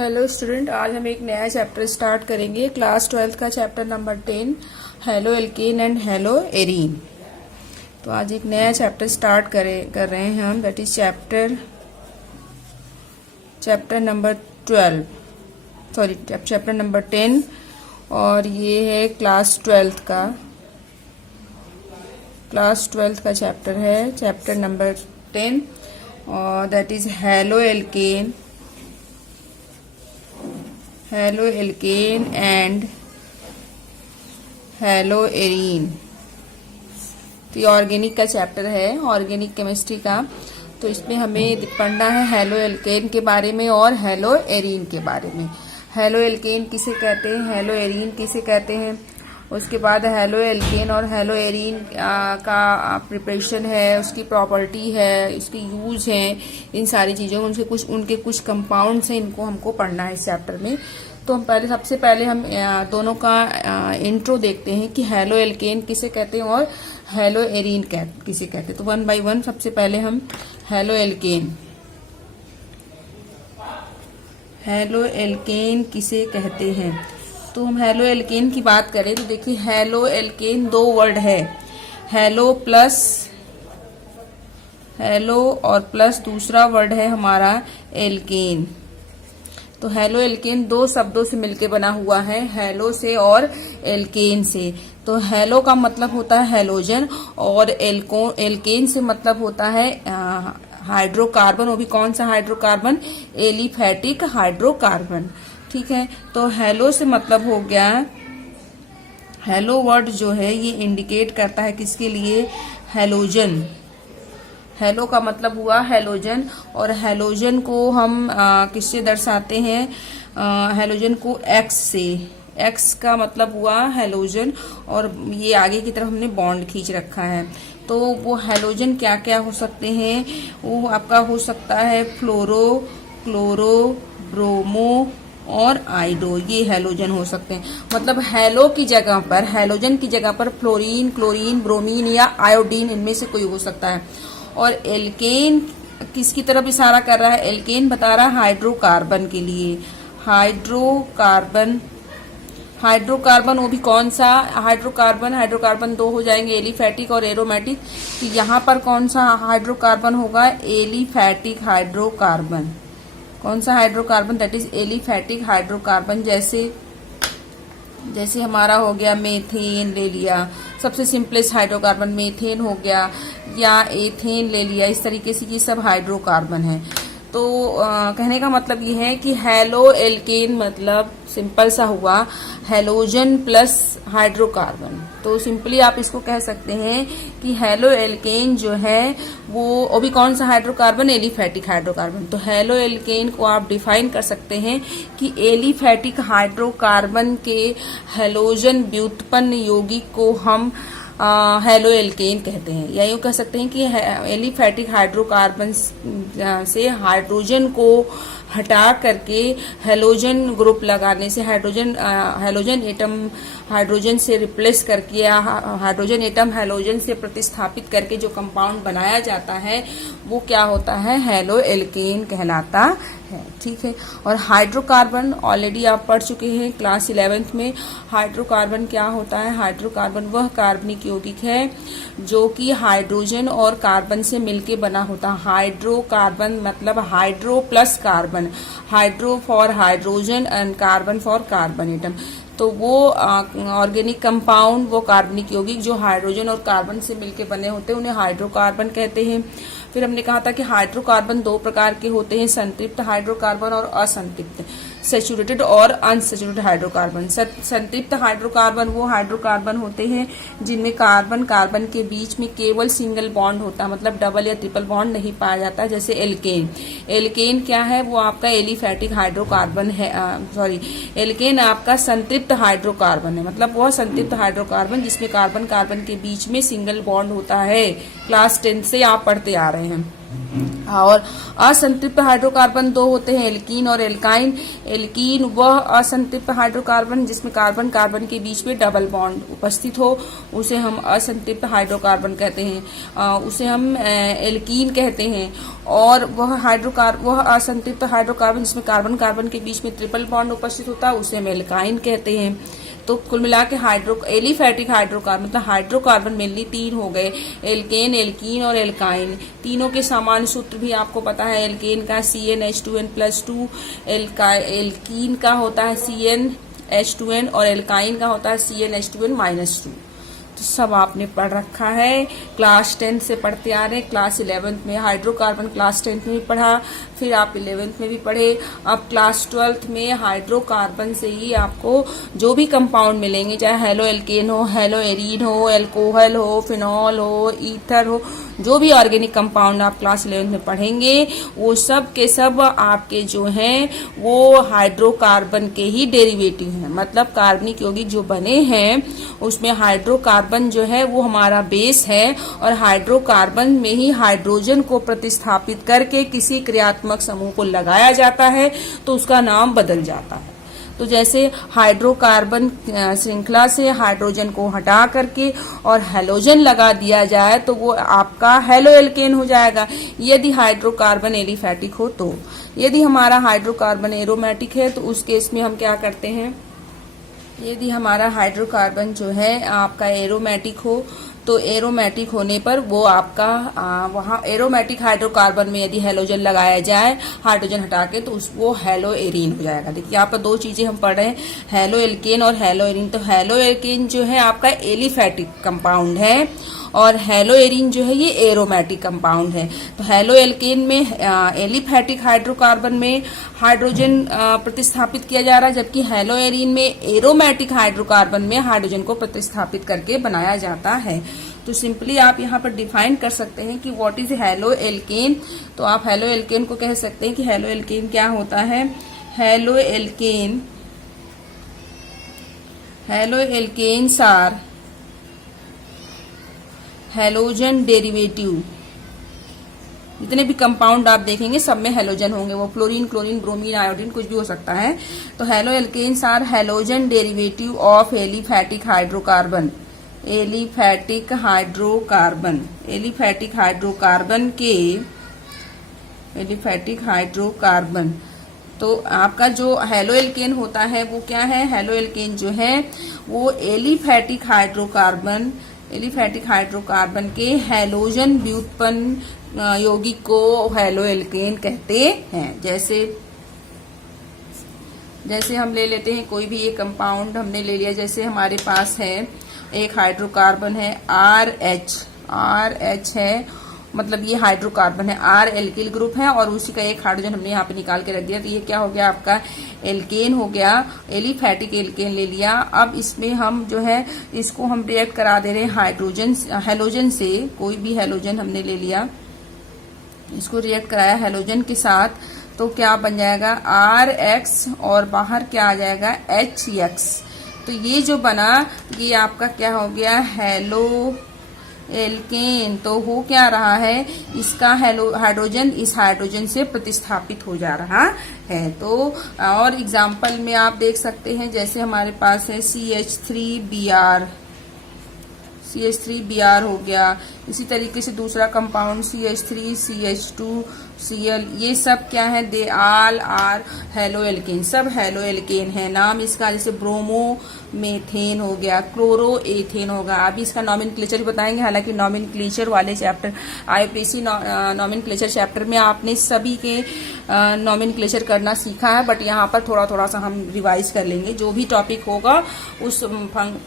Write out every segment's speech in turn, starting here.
Hello student, आज हम एक नया चैप्टर स्टार्ट करेंगे। क्लास 12 का chapter number 10 halo alkane and hello arene. तो आज एक नया चैप्टर स्टार्ट कर रहे हैं हम, that is chapter number 12, sorry chapter number 10। और ये है क्लास 12 का चैप्टर है, चैप्टर नंबर 10, और that is halo alkane and hello arene. तो ये ऑर्गेनिक का चैप्टर है, ऑर्गेनिक केमिस्ट्री का। तो इसमें हमें पढ़ना है हेलो एल्केन के बारे में और हेलो एरीन के बारे में। हेलो एल्केन किसे कहते हैं, हेलो एरीन किसे कहते हैं, उसके बाद हेलो एल्केन और हेलो एरीन का प्रिपरेशन है, उसकी प्रॉपर्टी है, उसकी यूज है, इन सारी चीज़ों में उनके कुछ कंपाउंड्स हैं, इनको हमको पढ़ना है इस चैप्टर में। तो हम सबसे पहले हम दोनों का इंट्रो देखते हैं कि हेलो एल्केन किसे कहते हैं और हेलो एरीन किसे कहते हैं। तो वन बाय वन सबसे पहले हम हेलो एल्केन किसे कहते हैं। तो हम हेलो एल्केन की बात करें तो देखिए, हेलो एल्केन दो वर्ड है, हेलो और प्लस दूसरा वर्ड है हमारा एल्केन। तो हेलो एल्केन दो शब्दों से मिलके बना हुआ है, हेलो से और एल्केन से। तो हेलो का मतलब होता है हेलोजन और एल्केन से मतलब होता है हाइड्रोकार्बन। वो भी कौन सा हाइड्रोकार्बन, एलिफैटिक हाइड्रोकार्बन। ठीक है, तो हेलो से मतलब हो गया, हेलो वर्ड जो है ये इंडिकेट करता है किसके लिए, हेलोजन। हेलो का मतलब हुआ हेलोजन, और हेलोजन को हम किससे दर्शाते हैं, हेलोजन को एक्स से। एक्स का मतलब हुआ हेलोजन, और ये आगे की तरफ हमने बॉन्ड खींच रखा है। तो वो हेलोजन क्या क्या हो सकते हैं, वो आपका हो सकता है फ्लोरो, क्लोरो, ब्रोमो और आइडो, ये हेलोजन हो सकते हैं। मतलब हेलो की जगह पर, हेलोजन की जगह पर फ्लोरीन, क्लोरीन, ब्रोमीन या आयोडीन, इनमें से कोई हो सकता है। और एल्केन किसकी तरफ इशारा कर रहा है, एल्केन बता रहा है हाइड्रोकार्बन के लिए। हाइड्रोकार्बन वो भी कौन सा हाइड्रोकार्बन दो हो जाएंगे, एलिफैटिक और एरोमेटिक। तो यहाँ पर कौन सा हाइड्रोकार्बन होगा, एलिफैटिक हाइड्रोकार्बन। कौन सा hydrocarbon, that is aliphatic hydrocarbon. जैसे हमारा हो गया मेथेन ले लिया, सबसे सिंपलेस्ट हाइड्रोकार्बन मेथेन हो गया, या एथेन ले लिया, इस तरीके से ये सब हाइड्रोकार्बन है। तो कहने का मतलब ये है कि हेलो एल्केन मतलब सिंपल सा हुआ हेलोजन प्लस हाइड्रोकार्बन। तो सिंपली आप इसको कह सकते हैं कि हेलो एल्केन जो है वो भी कौन सा हाइड्रोकार्बन, एलिफैटिक हाइड्रोकार्बन। तो हेलो एल्केन को आप डिफाइन कर सकते हैं कि एलिफैटिक हाइड्रोकार्बन के हेलोजन व्युत्पन्न यौगिक को हम हेलो एल्केन कहते हैं। या यूं कह सकते हैं कि एलिफैटिक हाइड्रोकार्बन से हाइड्रोजन को हटा करके हेलोजन ग्रुप लगाने से, हेलोजन एटम हाइड्रोजन से रिप्लेस करके, या हाइड्रोजन एटम हेलोजन से प्रतिस्थापित करके जो कंपाउंड बनाया जाता है वो क्या होता है, हेलो एल्केन कहलाता है। ठीक है, और हाइड्रोकार्बन ऑलरेडी आप पढ़ चुके हैं क्लास 11th में। हाइड्रोकार्बन क्या होता है, हाइड्रोकार्बन वह कार्बनिक यौगिक है जो कि हाइड्रोजन और कार्बन से मिलके बना होता है। हाइड्रोकार्बन मतलब hydro plus carbon, hydro for hydrogen and carbon for carbon atom. तो वो ऑर्गेनिक कंपाउंड, वो कार्बनिक यौगिक जो हाइड्रोजन और कार्बन से मिलके बने होते हैं, उन्हें हाइड्रोकार्बन कहते हैं। फिर हमने कहा था कि हाइड्रोकार्बन दो प्रकार के होते हैं, संतृप्त हाइड्रोकार्बन और असंतृप्त, सैचुरेटेड और अनसैचुरेटेड हाइड्रोकार्बन। संतृप्त हाइड्रोकार्बन वो हाइड्रोकार्बन होते हैं जिनमें कार्बन कार्बन के बीच में केवल सिंगल बॉन्ड होता है, मतलब डबल या ट्रिपल बॉन्ड नहीं पाया जाता, जैसे एल्केन क्या है, वो आपका एलिफैटिक हाइड्रोकार्बन है। एल्केन आपका संतृप्त हाइड्रोकार्बन है, मतलब वह संतृप्त हाइड्रोकार्बन जिसमें कार्बन कार्बन के बीच में सिंगल बॉन्ड होता है। क्लास 10 से आप पढ़ते आ रहे हैं। और असंतृप्त हाइड्रोकार्बन दो होते हैं, एल्कीन और एल्काइन। एल्कीन वह असंतृप्त हाइड्रोकार्बन जिसमें कार्बन कार्बन के बीच में डबल बॉन्ड उपस्थित हो, उसे हम असंतृप्त हाइड्रोकार्बन कहते हैं, उसे हम एल्कीन कहते हैं। और वह असंतृप्त हाइड्रोकार्बन जिसमें कार्बन कार्बन के बीच में ट्रिपल बॉन्ड उपस्थित होता है, उसे हम एल्काइन कहते हैं। तो कुल मिला के एलिफैटिक हाइड्रोकार्बन मतलब हाइड्रोकार्बन मेनली तीन हो गए, एल्केन, एल्कीन और एल्काइन। तीनों के सामान्य सूत्र भी आपको पता है, एल्केन का CnH2n+2, एल्कीन का होता है CnH2n और एल्काइन का होता है CnH2n-2। तो सब आपने पढ़ रखा है, क्लास 10 से पढ़ते आ रहे हैं। क्लास 11th में हाइड्रोकार्बन क्लास 10th में भी पढ़ा, फिर आप 11th में भी पढ़े। अब क्लास 12th में हाइड्रोकार्बन से ही आपको जो भी कंपाउंड मिलेंगे, चाहे हेलो एल्केन हो, हेलो एरीन हो, एल्कोहल हो, फिनॉल हो, ईथर हो, जो भी ऑर्गेनिक कंपाउंड आप क्लास 11th में पढ़ेंगे, वो सब के सब आपके जो हैं वो हाइड्रोकार्बन के ही डेरिवेटिव हैं। मतलब कार्बनिक यौगिक जो बने हैं उसमें हाइड्रोकार्बन जो है वो हमारा बेस है, और हाइड्रोकार्बन में ही हाइड्रोजन को प्रतिस्थापित करके किसी क्रियात्मक समूह को लगाया जाता है तो उसका नाम बदल जाता है। तो जैसे हाइड्रोकार्बन श्रृंखला से हाइड्रोजन को हटा करके और हेलोजन लगा दिया जाए तो वो आपका हेलो एल्केन हो जाएगा, यदि हाइड्रोकार्बन एलिफैटिक हो तो। यदि हमारा हाइड्रोकार्बन एरोमेटिक है तो उस केस में हम क्या करते हैं, यदि हमारा हाइड्रोकार्बन जो है आपका एरोमेटिक हो तो एरोमेटिक होने पर वो आपका वहाँ एरोमेटिक हाइड्रोकार्बन में यदि हेलोजन लगाया जाए हाइड्रोजन हटा के तो वो हेलो एरीन हो जाएगा। देखिए यहाँ पर दो चीजें हम पढ़ रहे हैं, हेलो एल्केन और हेलो एरीन। तो हेलो एल्केन जो है आपका एलिफैटिक कंपाउंड है और हेलो एरीन जो है ये एरोमेटिक कंपाउंड है। तो हेलो एल्केन में एलिफैटिक हाइड्रोकार्बन में हाइड्रोजन प्रतिस्थापित किया जा रहा है, जबकि हेलो एरीन में एरोमेटिक हाइड्रोकार्बन में हाइड्रोजन को प्रतिस्थापित करके बनाया जाता है। तो सिंपली आप यहाँ पर डिफाइन कर सकते हैं कि व्हाट इज हेलो एल्केन। तो आप हेलो एल्केन को कह सकते हैं कि हेलो एल्केन क्या होता है, halo alkanes are halogen derivative. जितने भी कंपाउंड आप देखेंगे सब में हेलोजन होंगे, वो फ्लोरीन, क्लोरीन, ब्रोमीन, आयोडीन कुछ भी हो सकता है। तो halo alkanes are halogen derivative of aliphatic hydrocarbon. Aliphatic hydrocarbon तो आपका जो हेलो एल्केन होता है वो क्या है, हेलो एल्केन जो है वो एलिफैटिक हाइड्रोकार्बन के हेलोजन व्युत्पन्न यौगिक को हेलो एल्केन कहते हैं। जैसे हम ले लेते हैं कोई भी एक कंपाउंड हमने ले लिया, जैसे हमारे पास है एक हाइड्रोकार्बन है RH है, मतलब ये हाइड्रोकार्बन है, R एल्किल ग्रुप है और उसी का एक हाइड्रोजन हमने यहाँ पे निकाल के रख दिया। तो ये क्या हो गया आपका एल्केन हो गया, एलिफैटिक एल्केन ले लिया। अब इसमें हम जो है इसको हम रिएक्ट करा दे रहे हैं हेलोजन से, कोई भी हेलोजन हमने ले लिया, इसको रिएक्ट कराया हेलोजन के साथ, तो क्या बन जाएगा RX और बाहर क्या आ जाएगा HX। तो ये जो बना ये आपका क्या हो गया हेलो एल्केन। तो हो क्या रहा है, इसका हाइड्रोजन इस हाइड्रोजन से प्रतिस्थापित हो जा रहा है। तो और एग्जाम्पल में आप देख सकते हैं, जैसे हमारे पास है CH3Br हो गया, इसी तरीके से दूसरा कंपाउंड CH3, CH2Cl, ये सब क्या है, they all are halo alkane, सब हेलो एल्केन है। नाम इसका जैसे ब्रोमो मेथेन हो गया, क्लोरो एथेन होगा। अभी इसका नॉमेनक्लेचर बताएंगे, हालांकि नॉमेनक्लेचर वाले चैप्टर IUPAC नॉमेनक्लेचर चैप्टर में आपने सभी के नॉमेनक्लेचर करना सीखा है, बट यहाँ पर थोड़ा थोड़ा सा हम रिवाइज कर लेंगे। जो भी टॉपिक होगा उस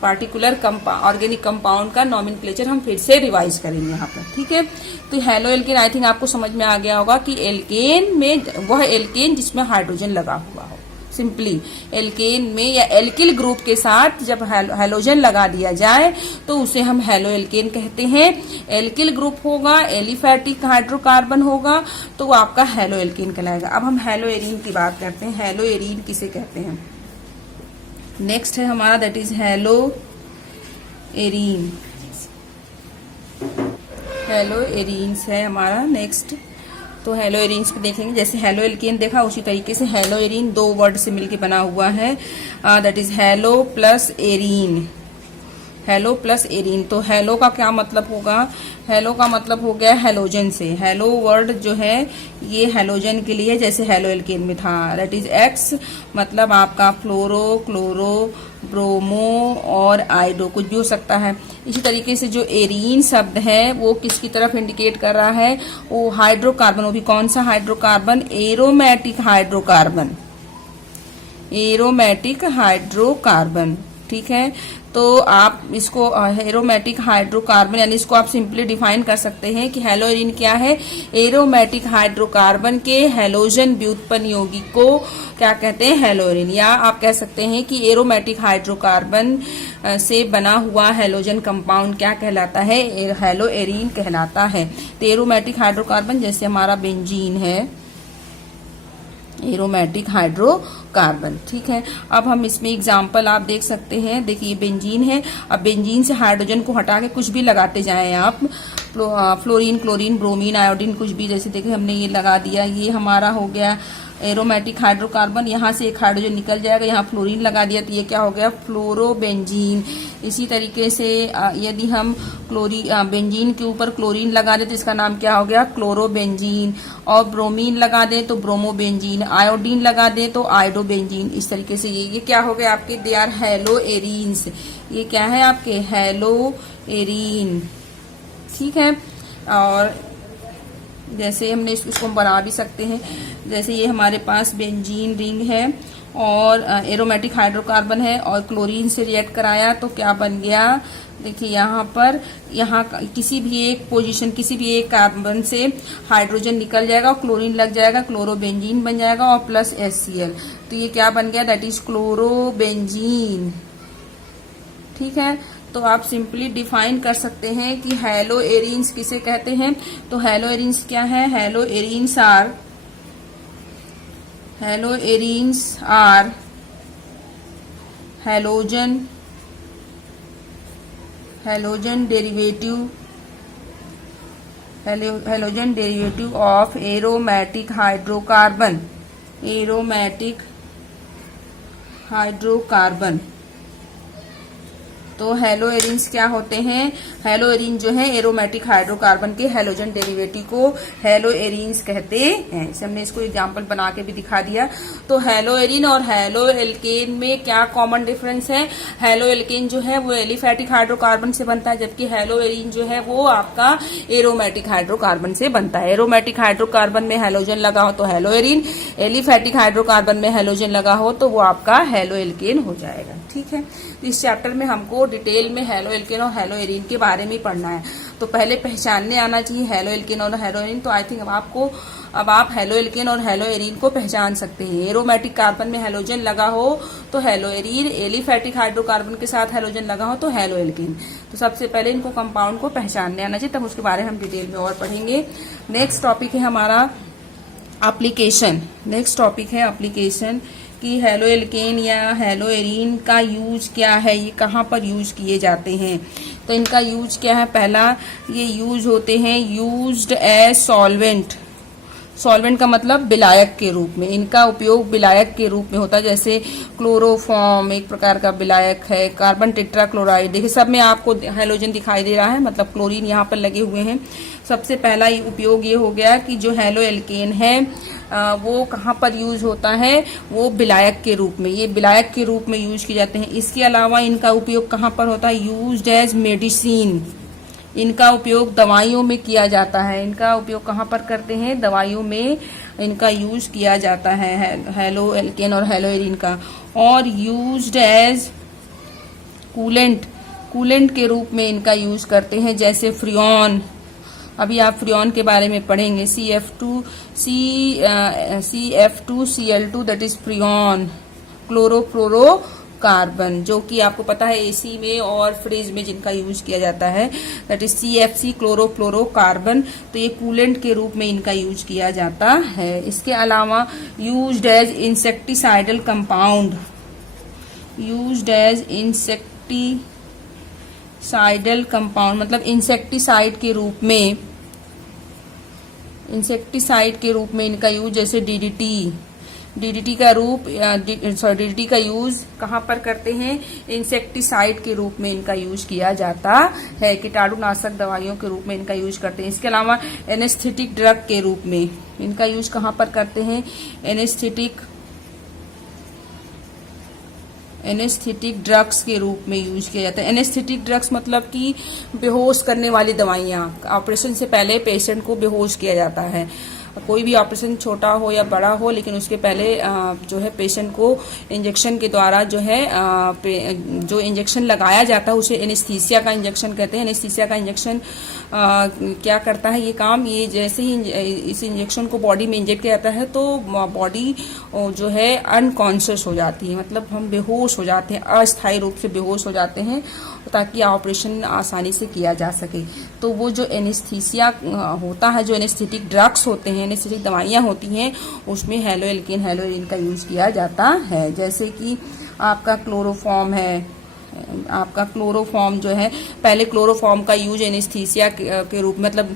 पार्टिकुलर ऑर्गेनिक कंपाउंड का नॉमेनक्लेचर हम फिर से रिवाइज करेंगे यहाँ पर, ठीक है। तो हेलो एल्केन आई थिंक आपको समझ में आ गया होगा कि एल्केन में वह एल्केन जिसमें हाइड्रोजन लगा हुआ हो। सिंपली एल्केन में या एल्किल ग्रुप के साथ जब हेलोजन लगा दिया जाए तो उसे हम हेलो एल्केन कहते हैं। एल्किल ग्रुप होगा, एलिफैटिक हाइड्रोकार्बन होगा तो वो आपका हेलो एल्केन कहलाएगा। अब हम हेलो एरीन की बात करते हैं। हेलो एरीन किसे कहते हैं, नेक्स्ट है हमारा that is hello arene. Hello arenes है हमारा नेक्स्ट। तो हेलो एरीन्स पे देखेंगे, जैसे हेलो एल्केन देखा उसी तरीके से हेलो एरीन 2 वर्ड से मिलके बना हुआ है, that is hello plus arene. Hello plus arene, तो हेलो का क्या मतलब होगा? हेलो का मतलब हो गया हेलोजन से। हेलो वर्ड जो है ये हेलोजन के लिए, जैसे हेलो एल्केन में था, दैट इज एक्स, मतलब आपका फ्लोरो, क्लोरो, ब्रोमो और आइडो, कुछ भी हो सकता है। इसी तरीके से जो एरीन शब्द है वो किसकी तरफ इंडिकेट कर रहा है? वो हाइड्रोकार्बन, वो भी कौन सा hydrocarbon? Aromatic hydrocarbon, aromatic hydrocarbon, ठीक है। तो आप इसको एरोमेटिक हाइड्रोकार्बन, यानी इसको आप सिंपली डिफाइन कर सकते हैं कि हेलो एरीन क्या है? एरोमेटिक हाइड्रोकार्बन के हेलोजन व्युत्पन्न यौगिक को क्या कहते हैं? Halo arene. या आप कह सकते हैं कि एरोमेटिक हाइड्रोकार्बन से बना हुआ हेलोजन कंपाउंड क्या कहलाता है? हेलो एरीन कहलाता है। तो एरोमेटिक हाइड्रोकार्बन जैसे हमारा बेंजीन है, एरोमेटिक हाइड्रोकार्बन, ठीक है। अब हम इसमें एग्जांपल आप देख सकते हैं, देखिए बेंजीन है। अब बेंजीन से हाइड्रोजन को हटा के कुछ भी लगाते जाएं आप, फ्लोरीन, क्लोरीन, ब्रोमीन, आयोडीन, कुछ भी, जैसे देखिए हमने ये लगा दिया, ये हमारा हो गया एरोमेटिक हाइड्रोकार्बन। यहाँ से एक हाइड्रोजन निकल जाएगा, यहाँ फ्लोरीन लगा दिया तो ये क्या हो गया? फ्लोरोबेंजीन। इसी तरीके से यदि हम बेंजीन के ऊपर क्लोरीन लगा दें तो इसका नाम क्या हो गया? क्लोरोबेंजीन। और ब्रोमीन लगा दें तो ब्रोमोबेंजीन, आयोडीन लगा दें तो आयोडोबेंजीन। इस तरीके से ये क्या हो गया आपके? They are halo arenes. ये क्या है आपके? हेलो एरीन, ठीक है। और जैसे हमने इसको बना भी सकते हैं, जैसे ये हमारे पास बेंजीन रिंग है और एरोमेटिक हाइड्रोकार्बन है और क्लोरीन से रिएक्ट कराया तो क्या बन गया? देखिए यहाँ पर, यहाँ किसी भी एक पोजीशन, किसी भी एक कार्बन से हाइड्रोजन निकल जाएगा और क्लोरीन लग जाएगा, क्लोरोबेंजीन बन जाएगा और प्लस HCl, तो ये क्या बन गया? दैट इज क्लोरोबेंजीन, ठीक है। तो आप सिंपली डिफाइन कर सकते हैं कि हेलो एरीन्स किसे कहते हैं? तो हेलो एरीन्स क्या है? Halo arenes are halogen derivative of aromatic hydrocarbon. तो हेलो एरीन्स क्या होते हैं? हेलो एरीन जो है एरोमेटिक हाइड्रोकार्बन के हेलोजन डेरिवेटिव को हेलो एरीन्स कहते हैं। इसे हमने इसको एग्जांपल बना के भी दिखा दिया। तो हेलो एरीन और हेलो एल्केन में क्या कॉमन डिफरेंस है? हेलो एल्केन जो है वो एलिफैटिक हाइड्रोकार्बन से बनता है, जबकि हेलो एरीन जो है वो आपका एरोमेटिक हाइड्रोकार्बन से बनता है। एरोमेटिक हाइड्रोकार्बन में हेलोजन लगा हो तो हेलो एरीन, एलिफैटिक हाइड्रोकार्बन में हेलोजन लगा हो तो वो आपका हेलो एल्केन हो जाएगा, ठीक है। तो इस चैप्टर में हमको डिटेल में हेलो एल्केन और हेलो एरीन के बारे में पढ़ना है। तो पहले पहचानने आना चाहिए हेलो एल्केन और हेलो एरीन। तो आई थिंक अब आप हेलो एल्केन और हेलो एरीन को पहचान सकते हैं। एरोमेटिक कार्बन में हेलोजन लगा हो तो हेलो एरीन, एलिफैटिक हाइड्रोकार्बन के साथ हेलोजन लगा हो तो हेलो एल्केन। तो सबसे पहले इनको कंपाउंड को पहचानने आना चाहिए, तब उसके बारे में हम डिटेल में और पढ़ेंगे। नेक्स्ट टॉपिक है हमारा एप्लीकेशन। नेक्स्ट टॉपिक है एप्लीकेशन कि हेलो एल्केन या हेलो एरीन का यूज क्या है, ये कहाँ पर यूज किए जाते हैं। तो इनका यूज क्या है? पहला, ये यूज होते हैं यूज्ड एज सॉल्वेंट। सॉल्वेंट का मतलब विलायक के रूप में। इनका उपयोग विलायक के रूप में होता है, जैसे क्लोरोफॉर्म एक प्रकार का विलायक है, कार्बन टेट्राक्लोराइड, देखिए सब में आपको हेलोजन दिखाई दे रहा है, मतलब क्लोरीन यहाँ पर लगे हुए हैं। सबसे पहला उपयोग ये हो गया कि जो हेलो एल्केन है वो कहाँ पर यूज होता है? वो विलायक के रूप में, ये विलायक के रूप में यूज किए जाते हैं। इसके अलावा इनका उपयोग कहाँ पर होता है? Used as medicine. इनका उपयोग दवाइयों में किया जाता है। इनका उपयोग कहाँ पर करते हैं? दवाइयों में इनका यूज किया जाता है, हेलो एल्केन और हेलो एरीन का। और यूज्ड एज कूलेंट के रूप में इनका यूज करते हैं, जैसे फ्रियोन। अभी आप फ्रियोन के बारे में पढ़ेंगे, CF2Cl2 that is Freon. Chlorofluorocarbon, जो कि आपको पता है एसी में और फ्रिज में जिनका यूज किया जाता है, दैट इज CFC क्लोरोफ्लोरोकार्बन। तो ये कूलेंट के रूप में इनका यूज किया जाता है। इसके अलावा used as insecticidal compound, used as insecticidal compound मतलब इंसेक्टिसाइड के रूप में, इंसेक्टिसाइड के रूप में इनका यूज, जैसे डीडीटी का रूप डीडीटी का यूज कहाँ पर करते हैं? इंसेक्टिसाइड के रूप में इनका यूज किया जाता है, कीटाणुनाशक दवाइयों के रूप में इनका यूज करते हैं। इसके अलावा एनेस्थेटिक ड्रग के रूप में इनका यूज कहाँ पर करते हैं? एनेस्थेटिक ड्रग्स के रूप में यूज किया जाता है। एनेस्थेटिक ड्रग्स मतलब कि बेहोश करने वाली दवाइयाँ। ऑपरेशन से पहले पेशेंट को बेहोश किया जाता है। कोई भी ऑपरेशन छोटा हो या बड़ा हो, लेकिन उसके पहले जो है पेशेंट को इंजेक्शन के द्वारा जो है जो इंजेक्शन लगाया जाता है उसे एनेस्थीसिया का इंजेक्शन कहते हैं। एनेस्थीसिया का इंजेक्शन क्या करता है ये काम? ये जैसे ही इस इंजेक्शन को बॉडी में इंजेक्ट किया जाता है तो बॉडी जो है अनकॉन्शियस हो जाती है, मतलब हम बेहोश हो जाते हैं, अस्थायी रूप से बेहोश हो जाते हैं, ताकि ऑपरेशन आसानी से किया जा सके। तो वो जो एनेस्थीसिया होता है, जो एनेस्थेटिक ड्रग्स होते हैं, एनेस्थेटिक दवाइयाँ होती हैं, उसमें हेलोएल्केन, हेलोएरिन का यूज किया जाता है। जैसे कि आपका क्लोरोफॉर्म है, आपका क्लोरोफॉर्म जो है, पहले क्लोरोफॉर्म का यूज एनेस्थीसिया के रूप मतलब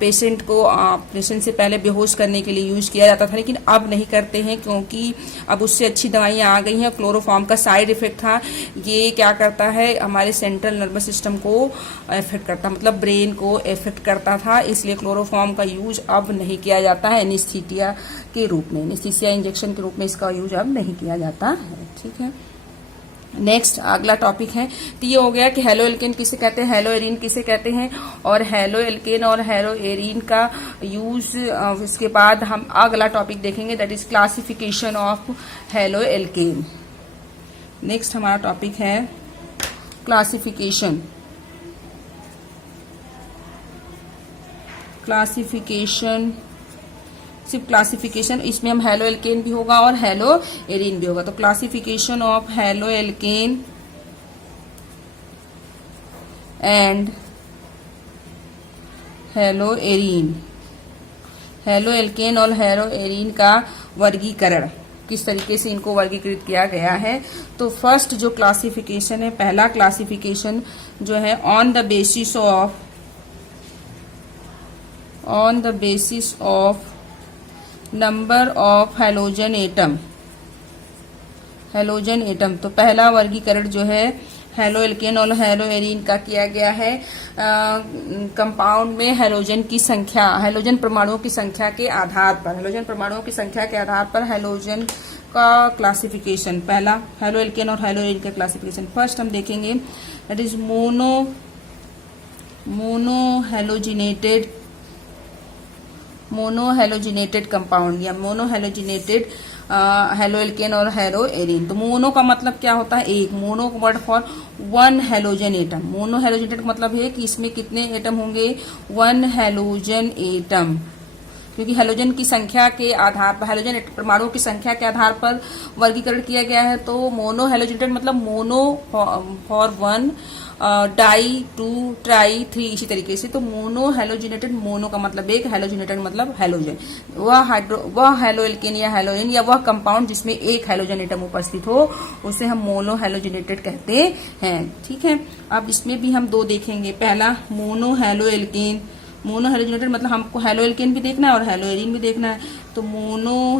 पेशेंट को ऑपरेशन से पहले बेहोश करने के लिए यूज किया जाता था, लेकिन अब नहीं करते हैं क्योंकि अब उससे अच्छी दवाइयाँ आ गई हैं। क्लोरोफॉर्म का साइड इफेक्ट था, ये क्या करता है? हमारे सेंट्रल नर्वस सिस्टम को इफेक्ट करता, मतलब ब्रेन को इफेक्ट करता था, इसलिए क्लोरोफॉर्म का यूज अब नहीं किया जाता है एनेस्थीसिया के रूप में। एनेस्थीसिया इंजेक्शन के रूप में इसका यूज अब नहीं किया जाता है। ठीक है, नेक्स्ट अगला टॉपिक है, तो ये हो गया कि हेलोएल्केन किसे कहते हैं, हेलोएरिन किसे कहते हैं, और हेलोएल्केन और हेलोएरिन का यूज। उसके बाद हम अगला टॉपिक देखेंगे, that is classification of haloalkane. Next हमारा टॉपिक है क्लासिफिकेशन। सिर्फ क्लासिफिकेशन, इसमें हम हेलोएल्केन भी होगा और हेलोएरिन भी होगा। तो classification of haloalkane and haloarene, haloalkane और हेलोएरिन का वर्गीकरण, किस तरीके से इनको वर्गीकृत किया गया है। तो फर्स्ट जो क्लासिफिकेशन है, पहला क्लासिफिकेशन जो है on the basis of number of halogen atom. तो पहला वर्गीकरण जो है हेलोएल्केन और हेलोएरिन का किया गया है कंपाउंड में हैलोजन की संख्या, हैलोजन परमाणुओं की संख्या के आधार पर, हैलोजन का क्लासिफिकेशन। पहला हेलोएल्केन और हेलोएरिन का क्लासिफिकेशन फर्स्ट हम देखेंगे, दैट इज मोनोहेलोजिनेटेड कंपाउंड या मोनोहेलोजिनेटेड हेलोएल्केन और हेलोएरिन। तो मोनो का मतलब क्या होता है? एक। Mono word for one halogen atom. Monohalogenated मतलब है कि इसमें कितने एटम होंगे? वन हेलोजन एटम, क्योंकि हेलोजन की संख्या के आधार पर, हेलोजन परमाणुओं की संख्या के आधार पर वर्गीकरण किया गया है। तो मोनोहेलोजिनेटेड मतलब mono for one, di, two, tri, three, इसी तरीके से। तो मोनो हेलोजिनेटेड, मोनो का मतलब एक, हेलोजिनेटेड मतलब हेलोजन। वह हेलोएल्केन या हेलोएरिन या वह कंपाउंड जिसमें एक हेलोजन एटम उपस्थित हो उसे हम मोनो हेलोजिनेटेड कहते हैं। ठीक है, अब इसमें भी हम दो देखेंगे। पहला मोनो हेलोएल्केन, मोनो हेलोजिनेटेड मतलब हमको हेलोएल्केन भी देखना है और हेलोएरिन भी देखना है। तो मोनो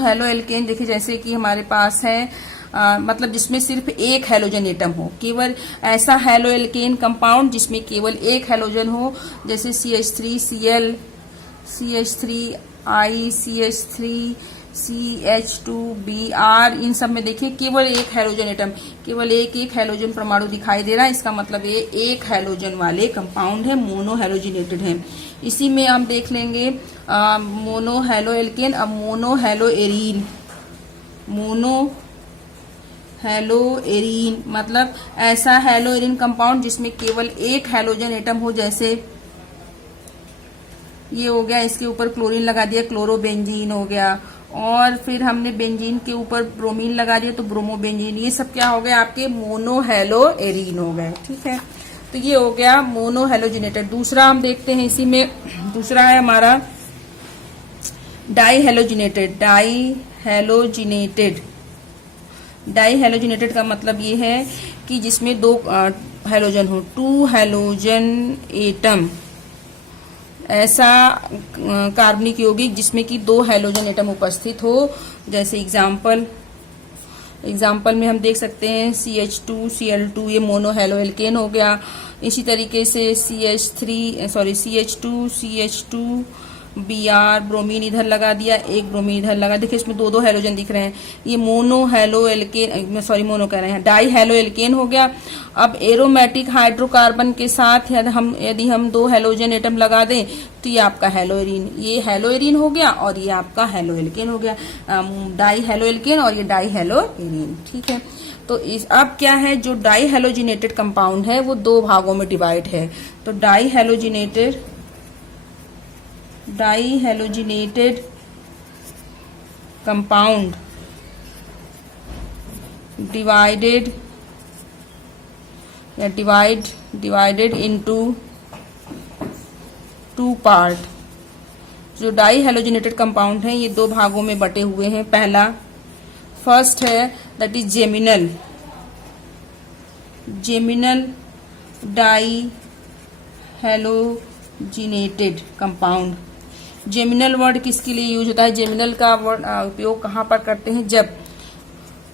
हेलोएल्केन देखिए, जैसे कि हमारे पास है मतलब जिसमें सिर्फ एक हेलोजन एटम हो, केवल ऐसा हेलोएल्केन कंपाउंड जिसमें केवल एक हेलोजन हो, जैसे CH3Cl, CH3I, CH3, CH2Br, इन सब में देखिए केवल एक हेलोजन एटम, केवल एक हेलोजन परमाणु दिखाई दे रहा है। इसका मतलब ये एक हेलोजन वाले कंपाउंड है, मोनो हेलोजिनेटेड है। इसी में हम देख लेंगे मोनो हेलोएल्केन। अब मोनो हेलोएरिन मतलब ऐसा हेलोएरिन कंपाउंड जिसमें केवल एक हेलोजन एटम हो, जैसे ये हो गया, इसके ऊपर क्लोरीन लगा दिया, क्लोरोबेंजीन हो गया, और फिर हमने बेंजीन के ऊपर ब्रोमीन लगा दिया तो ब्रोमोबेंजीन। ये सब क्या हो गया? आपके मोनो हेलोएरिन हो गए। ठीक है, तो ये हो गया मोनो हेलोजिनेटेड। दूसरा हम देखते हैं, इसी में दूसरा है हमारा डाई हेलोजिनेटेड का मतलब ये है कि जिसमें दो हैलोजन हो, 2 हैलोजन एटम, ऐसा कार्बनिक यौगिक जिसमें कि 2 हैलोजन एटम उपस्थित हो। जैसे एग्जाम्पल में हम देख सकते हैं CH2Cl2, ये मोनो हैलो एल्केन हो गया। इसी तरीके से CH2CH2 Br, ब्रोमीन इधर लगा दिया, एक ब्रोमीन इधर लगा, देखिए इसमें 2 हैलोजन दिख रहे हैं, ये मोनो हैलो एल्केन, मोनो कह रहे हैं, डाई हैलो एल्केन हो गया। अब एरोमेटिक हाइड्रोकार्बन के साथ यदि हम 2 हैलोजन एटम लगा दें तो ये आपका हैलोएरिन, ये हैलोएरिन हो गया और ये आपका हैलो एल्केन हो गया, डाई हैलो एल्केन और ये डाई हैलोएरिन। ठीक है, तो अब क्या है, जो डाई हैलोजिनेटेड कंपाउंड है वो 2 भागों में डिवाइड है। तो di halogenated compound divided into 2 part. जो डाई हैलोजिनेटेड कंपाउंड है ये 2 भागों में बटे हुए हैं। फर्स्ट है that is geminal di halogenated compound. Geminal word किसके लिए यूज होता है, जेमिनल का वर्ड उपयोग कहाँ पर करते हैं, जब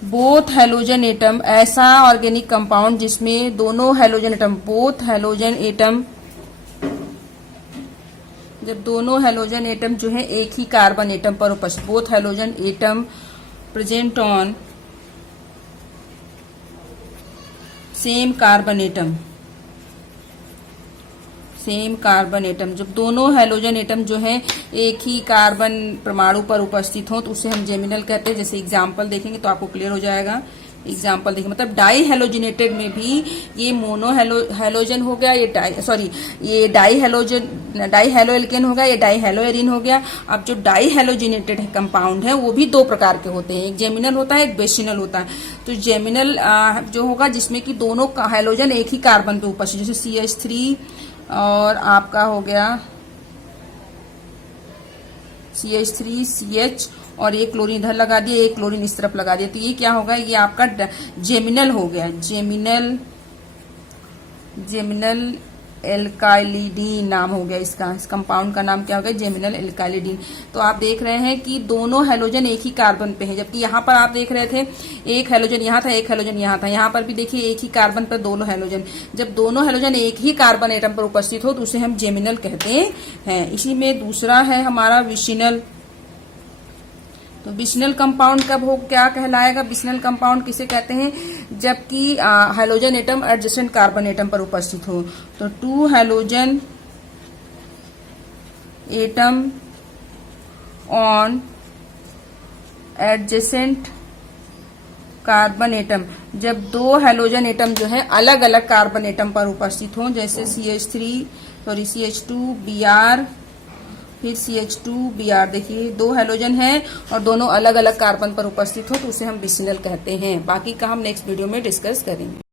बोथ हैलोजन एटम, ऐसा ऑर्गेनिक कंपाउंड जिसमें दोनों हैलोजन एटम, जब दोनों हैलोजन एटम जो है एक ही कार्बन एटम पर उपस्थित, both halogen atom present on same carbon atom, जब दोनों हैलोजन एटम जो है एक ही कार्बन परमाणु पर उपस्थित हो तो उसे हम जेमिनल कहते हैं। जैसे एग्जांपल देखेंगे तो आपको क्लियर हो जाएगा। एग्जांपल देखें, मतलब डाई हैलोजिनेटेड में भी ये मोनो हैलोजन हो गया, ये डाई हैलो एल्केन हो गया, ये डाई हैलोएरिन हो गया। अब जो डाई हैलोजिनेटेड कंपाउंड है वो भी 2 प्रकार के होते हैं, एक जेमिनल होता है, एक बेसिनल होता है। तो जेमिनल जो होगा जिसमें कि दोनों हैलोजन एक ही कार्बन पे उपस्थित, जैसे CH3 और आपका हो गया CH3 CH और एक क्लोरीन इधर लगा दिया, एक क्लोरीन इस तरफ लगा दिया, तो ये क्या होगा, ये आपका जेमिनल हो गया, जेमिनल एल्काइलिडीन नाम हो गया इसका। इस कंपाउंड का नाम क्या हो गया, जेमिनल एल्काइलिडीन। तो आप देख रहे हैं कि दोनों हैलोजन एक ही कार्बन पे है, जबकि यहाँ पर आप देख रहे थे एक हैलोजन यहाँ था, एक हैलोजन यहाँ था। यहाँ पर भी देखिए एक ही कार्बन पर दोनों हैलोजन, जब दोनों हैलोजन एक ही कार्बन एटम पर उपस्थित हो तो उसे हम जेमिनल कहते हैं। इसी में दूसरा है हमारा विशिनल। तो विशनल कंपाउंड कब हो, क्या कहलाएगा, विशनल कंपाउंड किसे कहते हैं, जबकि halogen atom adjacent carbon atom पर उपस्थित हो। तो 2 halogen atom on adjacent carbon atom, जब 2 हैलोजन एटम जो है अलग अलग कार्बन एटम पर उपस्थित हो, जैसे CH2 Br, फिर CH2 Br, देखिए 2 हैलोजन है और दोनों अलग अलग कार्बन पर उपस्थित हो तो उसे हम विशनल कहते हैं। बाकी का हम नेक्स्ट वीडियो में डिस्कस करेंगे।